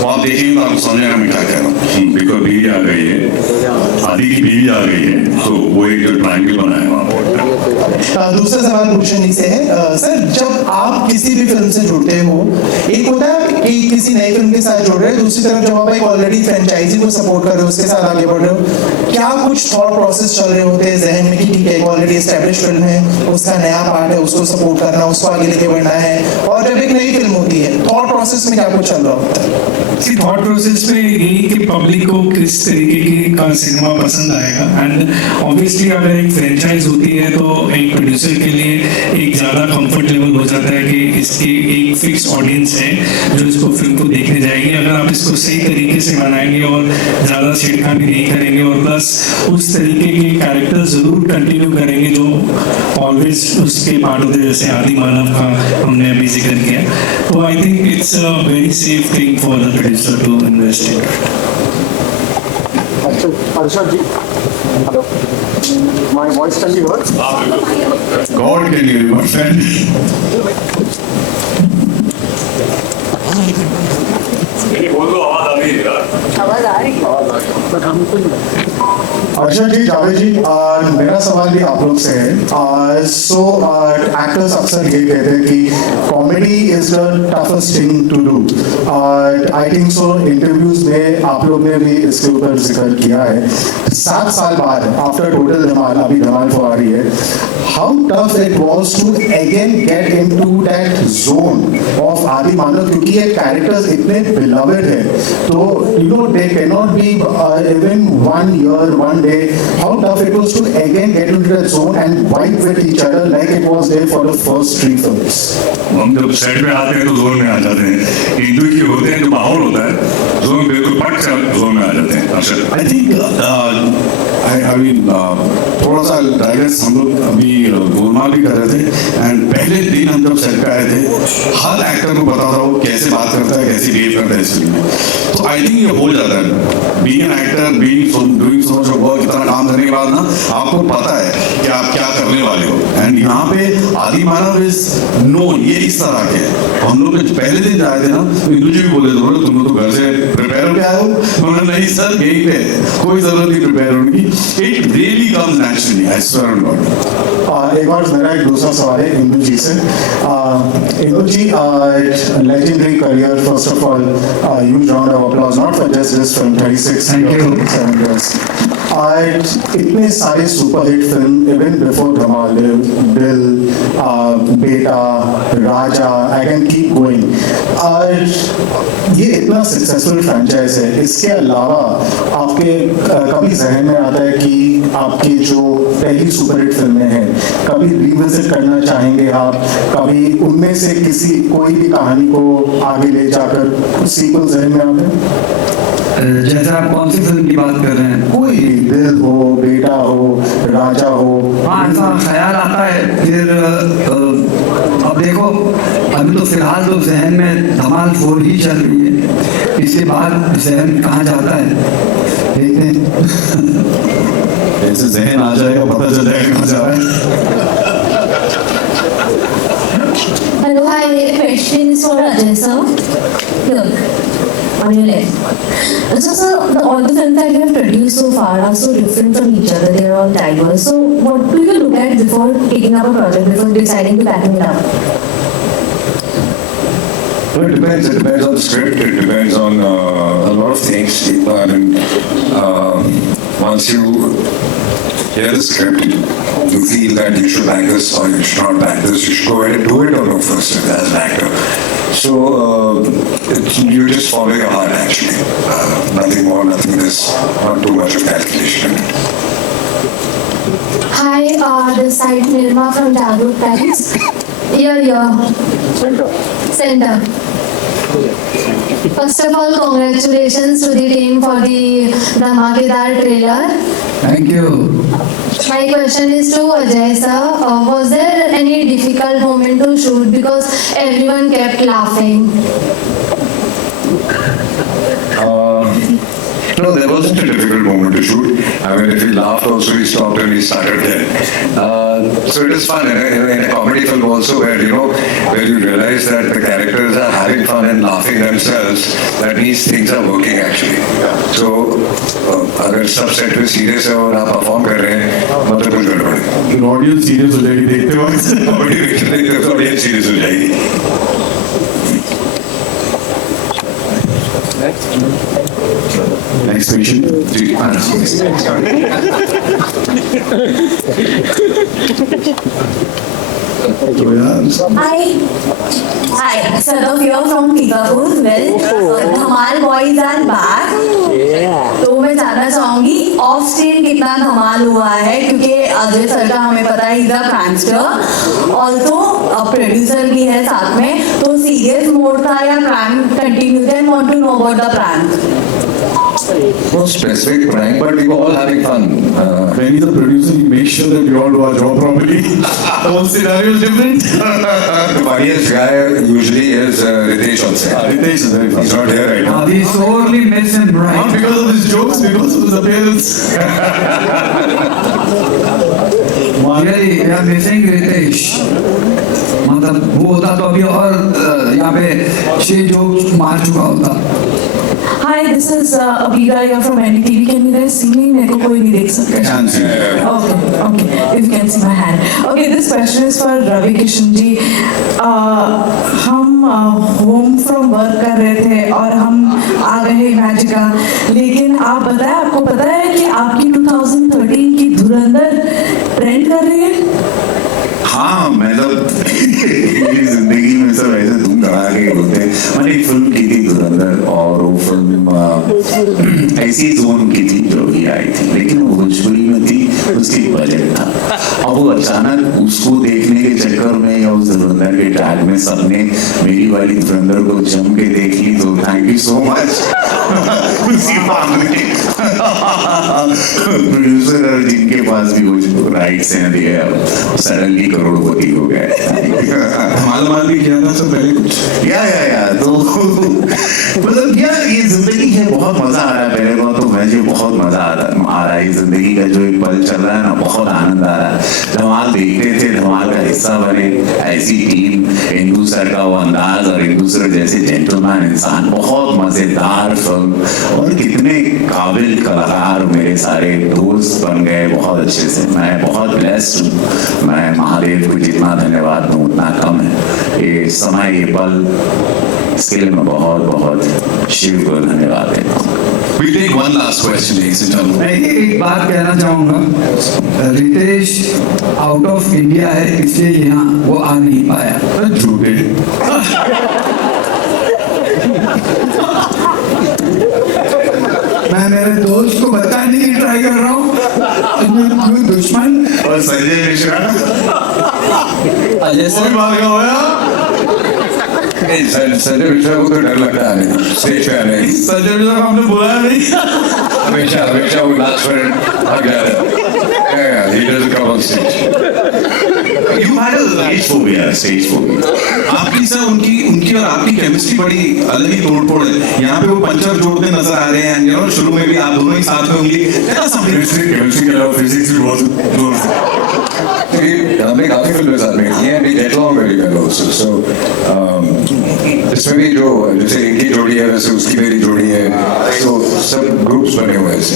वो आप देखेंगे तो आप समझेंगे मैं क्या कह रहा हूँ। बिकॉज बीवी आ गई है, आदि की बीवी आ गई है, तो वो एक जो ट्रायंगल बना है वहाँ पर। दूसरा सवाल पूछने से है सर, जब आप किसी भी फिल्म से जुड़ते हो, एक होता है कि किसी नई फिल्म के साथ जुड़ रहे हो, दूसरी तरफ जब आप एक ऑलरेडी फ्रेंचाइजी को सपोर्ट कर रहे हो, उसके साथ आगे बढ़ रहे हो, क्या कुछ थॉट प्रोसेस चल रहे होते हैं जहन में कि ठीक है ऑलरेडी एस्टैब्लिश फिल्म है, उसका नया पार्ट है, उसको सपोर्ट करना, उसको आगे लेके बढ़ना है, और जब एक नई फिल्म होती है थॉट प्रोसेस में क्या कुछ चल रहा होता है? थॉट प्रोसेस में यही कि पब्लिक को किस तरीके का सिनेमा पसंद आएगा। एंड ऑब्वियसली अगर एक फ्रेंचाइज होती है तो एक प्रोड्यूसर के लिए एक ज़्यादा कंफर्ट लेवल हो जाता है कि इसकी एक फिक्स ऑडियंस है जो इसको फिल्म को देखने जाएगी। अगर आप इसको सही तरीके से बनाएंगे और ज़्यादा छेड़खानी नहीं करेंगे और प्लस उस तरीके के कैरेक्टर ज़रूर कंटिन्यू करेंगे जो ऑलवेज उसके पार्ट होते, जैसे आदि मानव का हमने अभी जिक्र किया, तो I think it's a very safe thing for the producer to invest in. Arshad ji, hello. My voice can be heard? God can hear you, my friend. आवाज आ रही है। पर हमको अर्शद जी, जावेद जी, मेरा सवाल भी आप लोग से है। सो एक्टर्स अक्सर ये कहते हैं कि comedy is the toughest thing to do. I think so interviews में आप लोग ने भी इसके ऊपर जिक्र किया है। 7 साल बाद आफ्टर टोटल धमाल, अभी धमाल 4 आ रही है, how tough it was to again get into that zone of आदि मानव, क्योंकि ये कैरेक्टर्स इतने बिलवेड है, तो you know they can not be even 1 year 1 day. How tough it was to again get into that zone and vibe with each other like it was there for the first 3 films. हम जब set में आते हैं तो zone में आ जाते हैं, individual होते हैं, जो माहौल होता है जोन बिल्कुल पट से जोन में आ जाते हैं। अच्छा, आई थिंक आई मीन थोड़ा सा डायग्रेस हम लोग अभी गोलमाल भी कर रहे थे, एंड पहले दिन हम जब सेट पे आए थे, हर एक्टर को पता था वो कैसे बात करता है, कैसे बिहेव करता है इस फिल्म में। तो आई थिंक ये हो जाता है being an actor, doing so much work, इतना काम करने के बाद ना आपको पता है कि आप क्या करने वाले हो। एंड यहाँ पे आदि मानव इज नोन, ये इस तरह के हम लोग पहले दिन जाए थे ना, इंदु जी भी बोले थे तुम लोग तो घर से प्रिपेयर होके आए हो। उन्होंने नहीं सर यहीं पे कोई जरूरत नहीं प्रिपेयर होने की, it really comes naturally, I swear on God. एक बार मेरा एक दूसरा सवाल है इंदु जी से। इंदु जी, legendary career, first of all, huge round of applause, not for just this film, 36 years. इतने सारे सुपरहिट फिल्म इवन बिफोर धमाल, दिल, बेटा, राजा, आई कैन कीप गोइंग, और ये इतना सक्सेसफुल फ्रेंचाइज है। इसके अलावा आपके कभी जहन में आता है कि आपकी जो पहली सुपरहिट फिल्में हैं कभी रिविजिट करना चाहेंगे आप, कभी उनमें से किसी कोई भी कहानी को आगे ले जाकर सीक्वल जहन में आते हैं? जैसे आप कौन सी फिल्म की बात कर रहे हैं? कोई दिल हो, बेटा हो, राजा हो। हाँ, ऐसा ख्याल आता है। फिर अब देखो, अभी तो फिलहाल तो जहन में धमाल 4 ही चल रही है, इसके बाद जहन कहाँ जाता है देखते हैं। ऐसे जहन आ जाएगा, पता चल जाएगा कहाँ जा रहा है। Hello, hi. Question is for Ajay sir. Look, on your left. So, sir, all the films that you have produced so far are so different from each other. They are all diverse. So, what do you look at before taking up a project, before deciding to pack it up? Well, it depends. It depends on the script. It depends on a lot of things. I mean, once you hear the script, you feel that you should back this or you should not back this. You should go ahead and do it or no first as an actor. So you just follow your heart actually. Nothing more, nothing less. Not too much of calculation. Hi, this side Nirma from Jagrut Times. Center. First of all, congratulations to the team for the Dhamakedar trailer. Thank you. My question is to Ajay sir. Was there any difficult moment to shoot because everyone kept laughing? No, there wasn't a difficult moment to shoot. I mean, if we laughed also, we stopped and we started there. So it is fun in a comedy film also where, you know, where you realize that the characters are having fun and laughing themselves, that means things are working actually. So, अगर सब set पे serious है और आप perform कर रहे हैं, मतलब कुछ गड़बड़ है। ऑडियंस सीरियस हो जाएगी देखते वक्त। ऑडियंस सीरियस हो जाएगी। Next patient. Hi, Sadaf here from Kikapur. Well, Dhamaal boys are back. तो मैं जानना चाहूंगी ऑफ स्क्रीन कितना धमाल हुआ है, क्योंकि अजय सर का हमें पता है is a prankster, also producer भी है साथ में, तो सीरियस मोड था या प्रैंक कंटिन्यू थे? Want to know about the prank. No specific prank, but we were all having fun. When he's a producer, he makes sure that we all do our job properly. The whole scenario is different. The funniest guy usually is Ritesh also. Ritesh is very funny. He's not here right now. We sorely miss him, right? Not because of his jokes, because of his appearance. Really, we are missing Ritesh. मतलब वो होता तो अभी और यहाँ पे 6 joke मार चुका होता. Hi, this is Abida here from NDTV. Can you guys see me? मेरे को कोई नहीं देख सकता. Can see. Okay. If you can see my hand. Okay, this question is for Ravi Kishan जी. हम home from work कर रहे थे और हम आ गए इमेजिका, लेकिन आप बताएं, आपको पता है कि आपकी 2013 की धुरंधर ट्रेंड कर रही है? हाँ, मतलब मेरी जिंदगी में सब ऐसे धूम धड़ाके होते हैं। मैंने एक फिल्म की थी धुरंधर, और वो फिल्म ऐसी जोन की थी जो भी आई थी, लेकिन वो भोजपुरी में थी, उसकी बजट था। अब वो अचानक उसको देखने के चक्कर में या उस धुरंधर के टैग में सबने मेरी वाली धुरंधर को जम के देख ली, तो थैंक यू सो मच उसी मामले प्रोड्यूसर जिनके पास भी वो राइट्स हैं, सडनली करोड़पति हो गए। धमाल भी किया था सब पहले कुछ या तो मतलब यार ये जिंदगी है, बहुत मजा आ रहा है। पहले बात तो मुझे बहुत मजा आ रहा है, जिंदगी का जो एक पल चल रहा है ना, बहुत आनंद आ रहा है। धमाल देखते थे, धमाल का हिस्सा बने, ऐसी टीम, इंदु सर का वो अंदाज और इंदु सर जैसे जेंटलमैन इंसान, बहुत मजेदार फिल्म, और कितने काबिल कलाकार मेरे सारे दोस्त बन गए बहुत अच्छे से। मैं बहुत ब्लेस्ड हूँ। मैं महादेव को जितना धन्यवाद दूँ उतना कम है। ये समय, ये पल, इसके लिए मैं बहुत बहुत शिव को धन्यवाद देता हूँ। We'll take one last question, ladies and gentlemen. मैं एक बात कहना चाहूँगा, रितेश आउट ऑफ इंडिया है, इसलिए यहाँ वो आ नहीं पाया। झूठे। मैं मेरे दोस्त को बताने की ट्राई कर रहा हूँ, दुश्मन। और संजय मिश्रा अजय सर भागा होया संजय मिश्रा को तो डर लगता है नहीं स्टेज पे आने की। संजय मिश्रा को हमने बुलाया नहीं। हमेशा वो लास्ट मिनट आ गया है। He doesn't come on stage. You had a stage phobia, stage phobia. आपकी सर उनकी और आपकी केमिस्ट्री बड़ी अलग ही तोड़फोड़ है। यहाँ पे वो पंचर जोड़ते नजर आ रहे हैं, you know, शुरू में भी आप दोनों ही साथ में होंगे। केमिस्ट्री के अलावा फिजिक्स भी बहुत हमने काफी फिल्में साथ में की हैं, we get along very well also. So इसमें भी जो जैसे इनकी जोड़ी है वैसे उसकी मेरी जोड़ी है, तो सब ग्रुप्स बने हुए हैं ऐसे।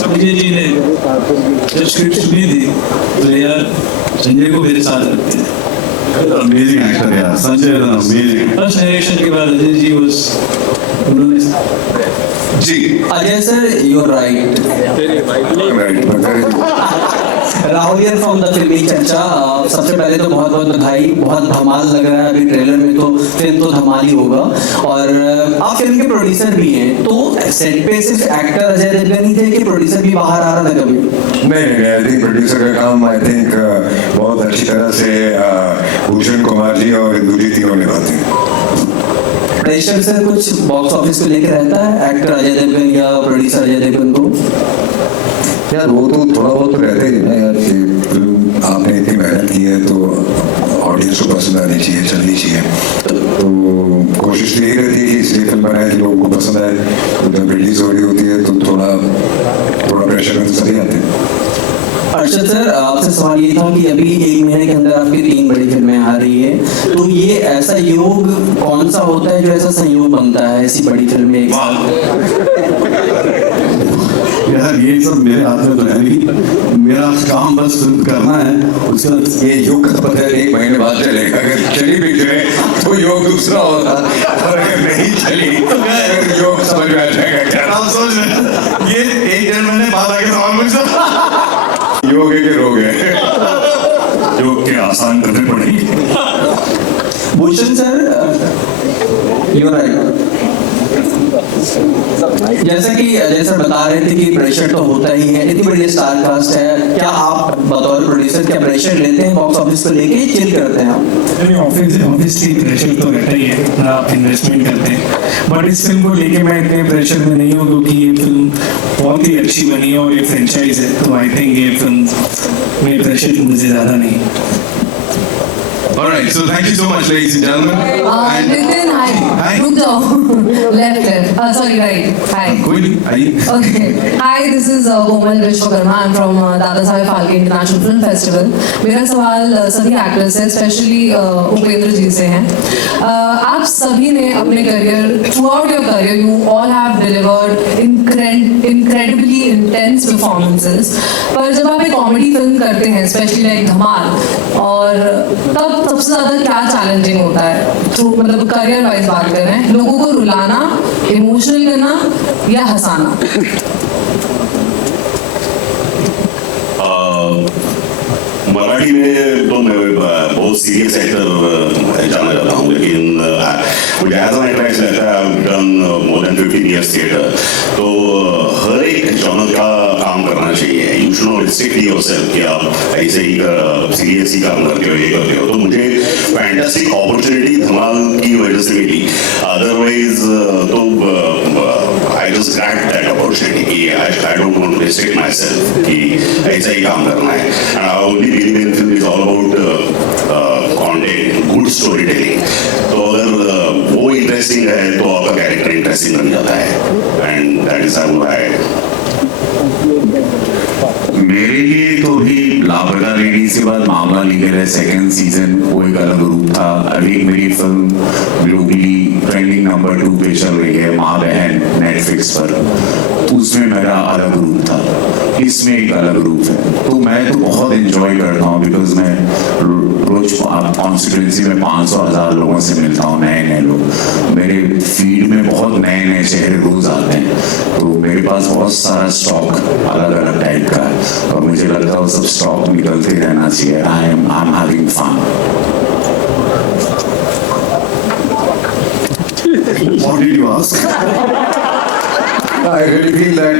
संजय जी ने जब स्क्रिप्ट सुनी थी तो यार संजय को मेरे साथ रखते हैं। अमेजिंग एक्टर यार, संजय अमेजिंग। फर्स्ट डायरेक्शन के बाद Ajay ji ji Ajay sir, you are right. Rahul यार फ्रॉम द फिल्मी चर्चा, सबसे पहले तो बहुत बहुत बधाई, बहुत धमाल लग रहा है। अभी ट्रेलर में तो फिल्म तो धमाल ही होगा, और आप फिल्म के प्रोड्यूसर भी हैं, तो सेट पे सिर्फ एक्टर अजय देवगन ही थे कि प्रोड्यूसर भी बाहर आ रहा था कभी? नहीं, आई थिंक प्रोड्यूसर का काम आई थिंक बहुत अच्छी तरह से भूषण कुमार जी और इंदू जी तीनों निभाते हैं। प्रेशर सर कुछ बॉक्स ऑफिस को लेकर रहता है एक्टर अजय देवगन या प्रोड्यूसर अजय देवगन को? यार वो तो थोड़ा बहुत तो रहते ही ना यार, कि फिल्म आपने इतनी मेहनत की है तो ऑडियंस को पसंद आनी चाहिए, चलनी चाहिए। तो कोशिश तो यही रहती है कि इसलिए फिल्म बनाए कि लोगों को पसंद आए। तो जब रिलीज हो रही होती है तो थोड़ा प्रेशर में तो सभी आते हैं। अर्शद सर, आपसे सवाल ये था कि अभी 1 महीने के अंदर आपकी 3 बड़ी फिल्में आ रही है, तो ये ऐसा योग कौन सा होता है जो ऐसा संयोग बनता है ऐसी बड़ी फिल्में एक साथ? यार ये सब मेरे हाथ में तो है नहीं, मेरा काम बस फिल्म करना है। उसका ये योग का पता है 1 महीने बाद चलेगा, अगर चली भी जाए तो योग दूसरा होता, और अगर नहीं चली तो योग समझ में आ जाएगा। क्या आप सोच रहे हैं ये 1-1.5 महीने बाद आके सवाल पूछा। योग है कि रोग है? योग के आसान करने पड़ेगी। Bhushan sir, you are right. जैसा कि अजय सर बता रहे थे कि प्रेशर तो होता ही है, इतनी बड़ी स्टार कास्ट है, क्या आप बतौर प्रोड्यूसर क्या प्रेशर लेते हैं बॉक्स ऑफिस को लेके, चिल करते हैं आप? ऑब्वियसली प्रेशर तो रहता ही है, इतना आप इन्वेस्टमेंट करते हैं, बट इस फिल्म को लेके मैं इतने प्रेशर में नहीं हूँ क्योंकि ये फिल्म बहुत ही अच्छी बनी है और ये फ्रेंचाइज है, तो आई थिंक ये फिल्म में प्रेशर मुझे ज़्यादा नहीं। Alright, so thank you so much, ladies and gentlemen. Nitin, hi. रुक जाओ. Left. Sorry, right. Hi. कोई नहीं, आइए. Okay. Hi, this is Komal Vishwakarma. I'm from Dada Saheb Phalke International Film Festival. मेरा सवाल सभी एक्टर्स से, स्पेशली उपेंद्र जी से है। आप सभी ने अपने career, throughout your career, you all have delivered incredibly intense performances. पर जब आप एक कॉमेडी फिल्म करते हैं, स्पेशली लाइक धमाल, और तब सबसे ज्यादा क्या चैलेंजिंग होता है? मतलब करियर वाइज बात कर रहे हैं, लोगों को रुलाना, इमोशनल करना या हंसाना? मराठी में तो मैं बहुत सीरियस एक्टर जाना चाहता हूँ, लेकिन मुझे एज एन एक्टर ऐसा लगता है I have done more than 15 years theatre, तो हर एक जॉनर का काम करना चाहिए। You should not restrict yourself कि आप ऐसे ही सीरियस ही काम करते हो, ये करते हो। तो मुझे फैंटास्टिक अपॉर्चुनिटी धमाल की वजह से मिली, अदरवाइज तो I just grab that opportunity कि I don't want to restrict myself कि ऐसा ही काम करना है। And I only believe in film is all about content, good storytelling. तो अगर वो इंटरेस्टिंग है तो आपका कैरेक्टर इंटरेस्टिंग बन जाता है, and that is how I. मेरे लिए तो भी लापता लेडीज के बाद मामला लीगल है सेकंड सीजन, वो एक अलग रूप था। अभी मेरी फिल्म ग्लोबली ट्रेंडिंग नंबर 2 पे चल रही है, माँ बहन, नेटफ्लिक्स पर, उसमें मेरा अलग रूप था, इसमें एक अलग रूप है। तो मैं तो बहुत एंजॉय करता हूँ बिकॉज मैं रोज कॉन्स्टिट्यूंसी में 500,000 लोगों से मिलता हूँ, नए नए लोग। मेरे फीड में बहुत नए नए चेहरे रोज आते हैं, तो मेरे पास बहुत सारा स्टॉक अलग अलग टाइप का है, और मुझे लगता है वो सब स्टॉक निकलते रहना चाहिए। I am having fun. What did you ask? I really feel that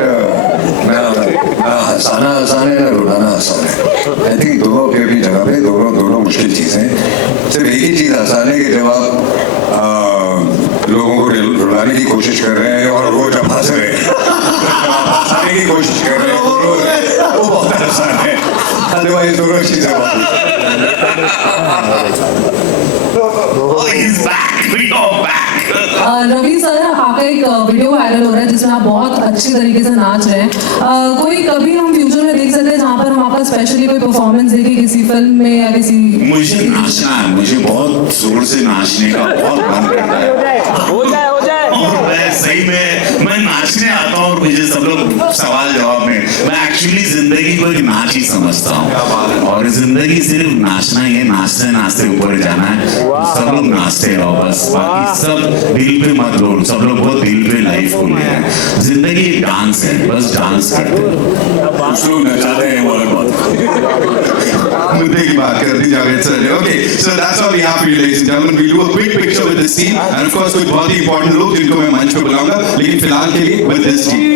हंसाना आसान है ना रुलाना आसान है। आई थिंक दोनों अपनी अपनी जगह पे दोनों मुश्किल चीज़ें हैं। सिर्फ एक ही चीज़ आसान है कि जब आप लोगों को रुलाने की कोशिश कर रहे हैं और वो जब हंस रहे हैं हंसाने की कोशिश कर रहे हैं वो बहुत आसान है। अदरवाइज दोनों चीज़ें रवि सर, आपका एक वीडियो वायरल हो रहा है जिसमें आप बहुत अच्छी तरीके से नाच रहे हैं। कोई कभी हम फ्यूचर में देख सकते हैं जहाँ पर हम आपका स्पेशली कोई परफॉर्मेंस देखें किसी फिल्म में या किसी? मुझे नाचना है, मुझे बहुत जोर से नाचने का बहुत मन करता है। हो जाए और मैं सही में मैं नाचने आता हूँ और मुझे सब लोग सवाल जवाब में मैं एक्चुअली जिंदगी को एक नाच ही समझता हूँ और जिंदगी सिर्फ नाचना ही है। नाचते नाचते ऊपर जाना है। सब लोग नाचते रहो बस, बाकी सब दिल पे मत लो। सब लोग बहुत दिल पे लाइफ को ले हैं। जिंदगी एक डांस है, बस डांस करते हैं। कुछ लोग नचाते हैं वो अलग बात। मुद्दे की बात कर दी Javed sir. Okay, so that's all we have for you, ladies and gentlemen. We'll do a quick picture with this team, and of course कुछ बहुत ही important लोग जिनको मैं मंच पे बुलाऊंगा, लेकिन फिलहाल के लिए with this team.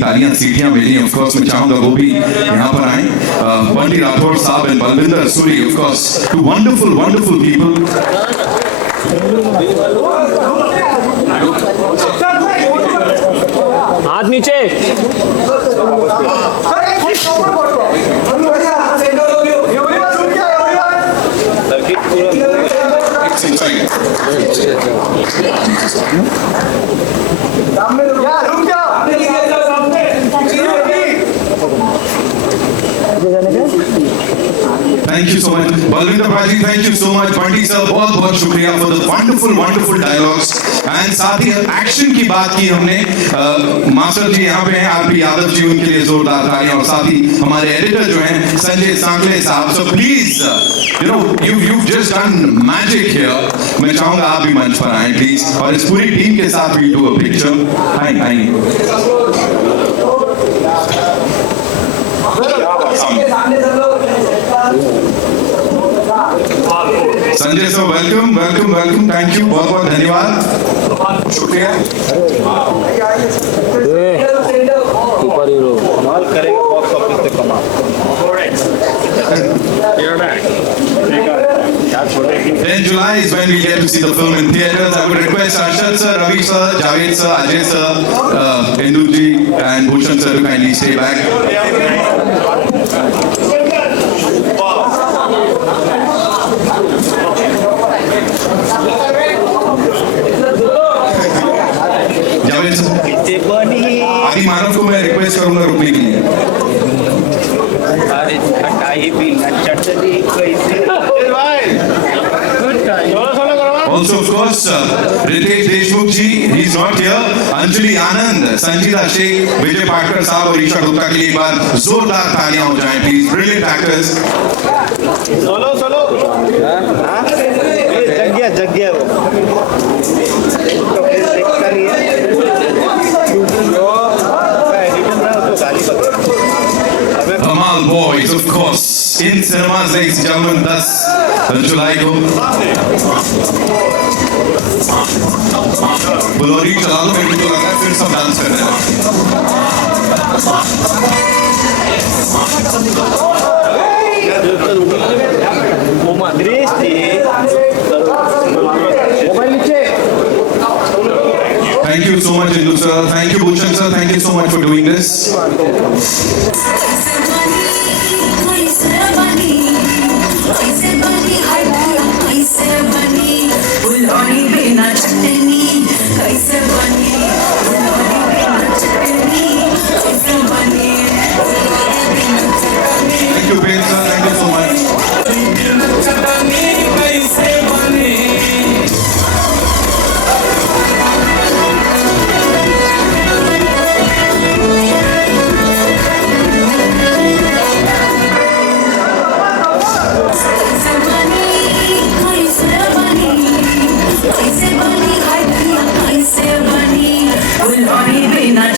तालियां सीटियां भेजी ऑफ कोर्स। मैं चाहूंगा वो भी यहाँ पर आए। बंटी राठौर साहब and Balwinder Suri of course, two wonderful people. हाथ नीचे। Thank you so much, Balvinder Bhaji. Thank you so much, Bandi sir. बहुत शुक्रिया for the wonderful dialogues. And साथ ही एक्शन की बात की हमने। मास्टर जी यहाँ पे हैं, आरपी यादव जी, उनके लिए जोरदार तालियां। और साथ ही हमारे एडिटर जो हैं संजय सांकले साहब। So please, you know, you've just done magic here. मैं चाहूँगा आप भी मंच पर आएं प्लीज, और इस पूरी टीम के साथ we'll do a picture. आइए। Sanjay sir, welcome. Thank you, बहुत धन्यवाद, शुक्रिया। Then July is when we get to see the film in theaters. I would request Arshad sir, Ravi sir, Javed sir, Ajay sir, Hindu ji and Bhushan sir to kindly stay back. Javed sir, आदि मानव को मैं request करूंगा रुकने के लिए। Also, of course, Ritesh Deshmukh ji, he's not here. Anjali Anand, Sanjita Sheikh, Vijay Patkar साहब और ईशा गुप्ता के लिए एक बार जोरदार तालियां हो जाएं, please. Brilliant actors. सोलो जग गया वो। Kamal Boys, of course, in cinemas, ladies and gentlemen, 10 जुलाई को। बुलोरी चला लो, मेरे को लगा है फिर सब डांस कर रहे हैं। Thank you so much, Hindu sir. Thank you, Bhushan sir. Thank you so much for doing this.